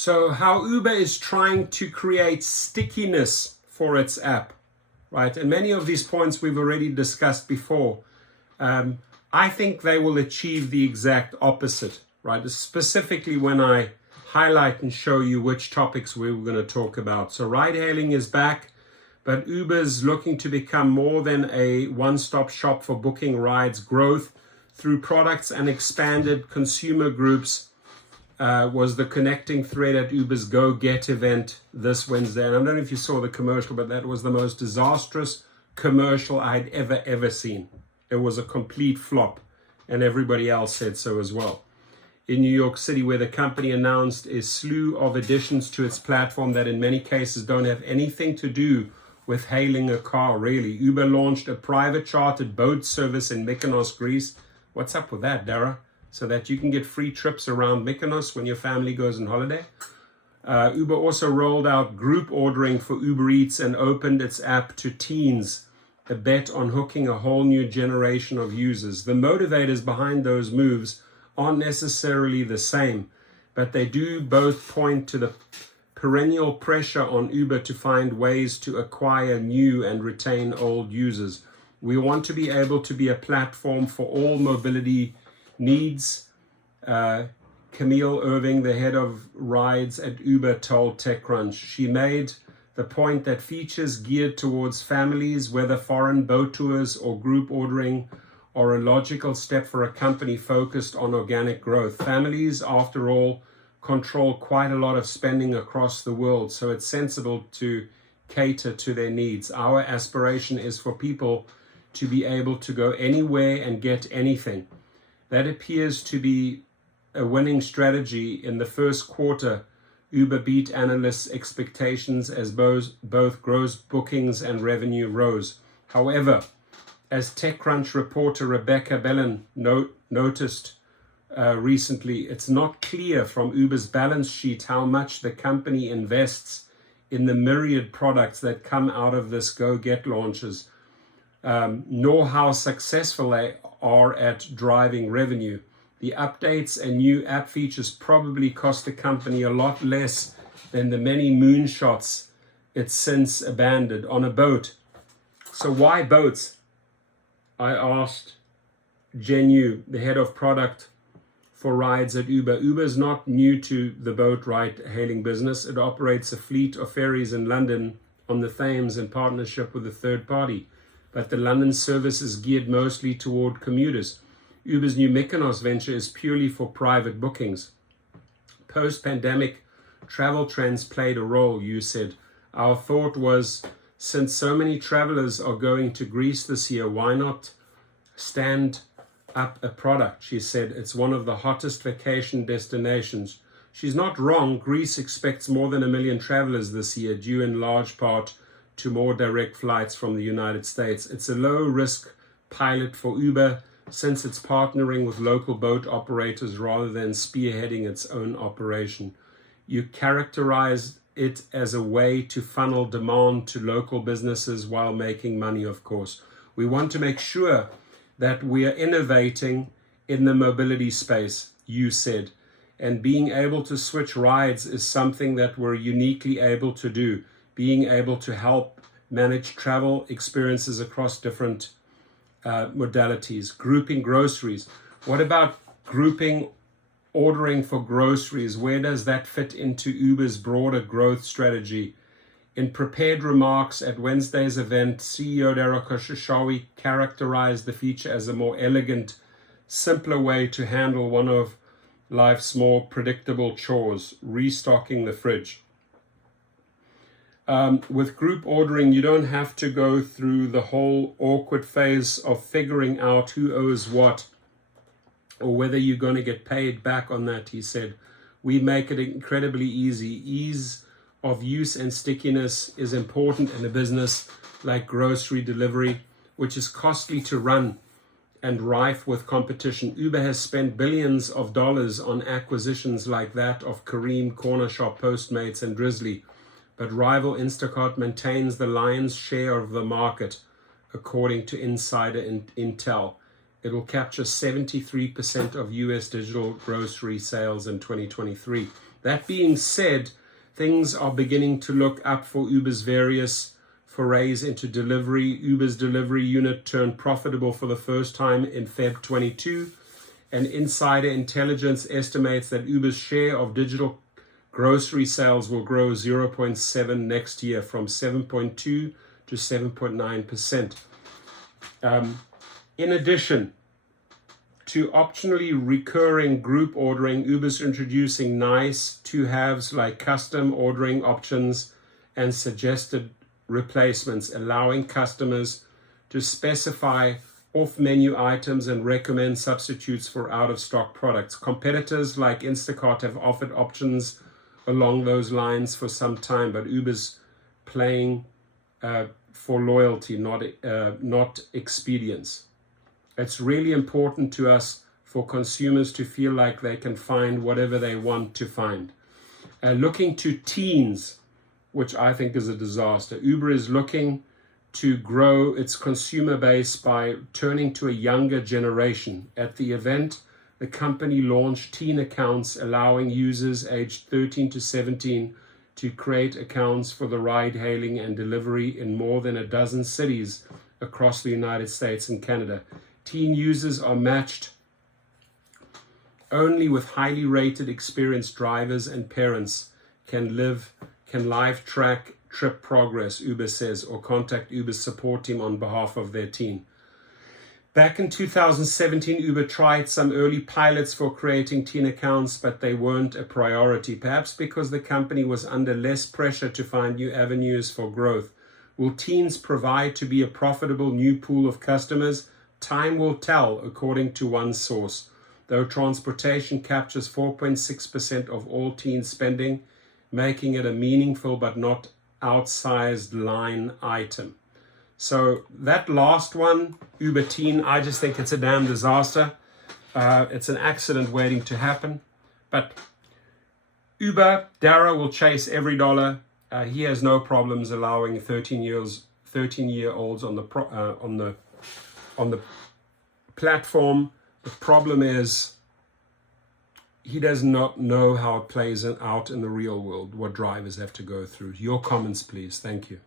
So how Uber is trying to create stickiness for its app, right? And many of these points we've already discussed before. I think they will achieve the exact opposite, right? Specifically when I highlight and show you which topics we were going to talk about. So ride hailing is back, but Uber's looking to become more than a one-stop shop for booking rides. Growth through products and expanded consumer groups was the connecting thread at Uber's Go Get event this Wednesday. And I don't know if you saw the commercial, but that was the most disastrous commercial I'd ever seen. It was a complete flop, and everybody else said so as well. In New York City, where the company announced a slew of additions to its platform that in many cases don't have anything to do with hailing a car, really. Uber launched a private chartered boat service in Mykonos, Greece. What's up with that, Dara? So that you can get free trips around Mykonos when your family goes on holiday. Uber also rolled out group ordering for Uber Eats and opened its app to teens, a bet on hooking a whole new generation of users. The motivators behind those moves aren't necessarily the same, but they do both point to the perennial pressure on Uber to find ways to acquire new and retain old users. We want to be able to be a platform for all mobility needs. Camille Irving, the head of rides at Uber, told TechCrunch. She made the point that features geared towards families, whether foreign boat tours or group ordering, are a logical step for a company focused on organic growth. Families, after all, control quite a lot of spending across the world, so it's sensible to cater to their needs. Our aspiration is for people to be able to go anywhere and get anything. That appears to be a winning strategy. In the first quarter, Uber beat analysts' expectations as both gross bookings and revenue rose. However, as TechCrunch reporter Rebecca Bellin noticed recently, it's not clear from Uber's balance sheet how much the company invests in the myriad products that come out of this Go-Get launches, nor how successful they are at driving revenue. The updates and new app features probably cost the company a lot less than the many moonshots it's since abandoned on a boat. So why boats? I asked Jen Yu, the head of product for rides at Uber. Uber is not new to the boat ride-hailing business. It operates a fleet of ferries in London on the Thames in partnership with a third party. But the London service is geared mostly toward commuters. Uber's new Mykonos venture is purely for private bookings. Post-pandemic, travel trends played a role, you said. Our thought was, since so many travelers are going to Greece this year, why not stand up a product? She said, it's one of the hottest vacation destinations. She's not wrong. Greece expects more than 1 million travelers this year, due in large part to more direct flights from the United States. It's a low-risk pilot for Uber since it's partnering with local boat operators rather than spearheading its own operation. You characterized it as a way to funnel demand to local businesses while making money, of course. We want to make sure that we are innovating in the mobility space, you said, and being able to switch rides is something that we're uniquely able to do. Being able to help manage travel experiences across different modalities. Grouping groceries. What about grouping ordering for groceries? Where does that fit into Uber's broader growth strategy? In prepared remarks at Wednesday's event, CEO Dara Khosrowshahi characterized the feature as a more elegant, simpler way to handle one of life's more predictable chores, restocking the fridge. With group ordering, you don't have to go through the whole awkward phase of figuring out who owes what or whether you're going to get paid back on that, he said. We make it incredibly easy. Ease of use and stickiness is important in a business like grocery delivery, which is costly to run and rife with competition. Uber has spent billions of dollars on acquisitions like that of Careem, Cornershop, Postmates, and Drizzly. But rival Instacart maintains the lion's share of the market, according to insider intel. It will capture 73% of US digital grocery sales in 2023. That being said, things are beginning to look up for Uber's various forays into delivery. Uber's delivery unit turned profitable for the first time in Feb 22, and insider intelligence estimates that Uber's share of digital grocery sales will grow 0.7 next year, from 7.2 to 7.9%. In addition to optionally recurring group ordering, Uber's introducing nice to-haves like custom ordering options and suggested replacements, allowing customers to specify off-menu items and recommend substitutes for out-of-stock products. Competitors like Instacart have offered options along those lines for some time, but Uber's playing for loyalty, not expedience. It's really important to us for consumers to feel like they can find whatever they want to find. Looking to teens, which I think is a disaster. Uber is looking to grow its consumer base by turning to a younger generation. At the event, the company launched teen accounts, allowing users aged 13 to 17 to create accounts for the ride-hailing and delivery in more than a dozen cities across the United States and Canada. Teen users are matched only with highly rated, experienced drivers, and parents can live track trip progress, Uber says, or contact Uber's support team on behalf of their teen. Back in 2017, Uber tried some early pilots for creating teen accounts, but they weren't a priority, perhaps because the company was under less pressure to find new avenues for growth. Will teens provide to be a profitable new pool of customers? Time will tell, according to one source. Though transportation captures 4.6% of all teen spending, making it a meaningful but not outsized line item. So that last one, Uber Teen, I just think it's a damn disaster. It's an accident waiting to happen. But Uber, Dara will chase every dollar. He has no problems allowing 13-year-olds on the platform. The problem is he does not know how it plays out in the real world, what drivers have to go through. Your comments, please. Thank you.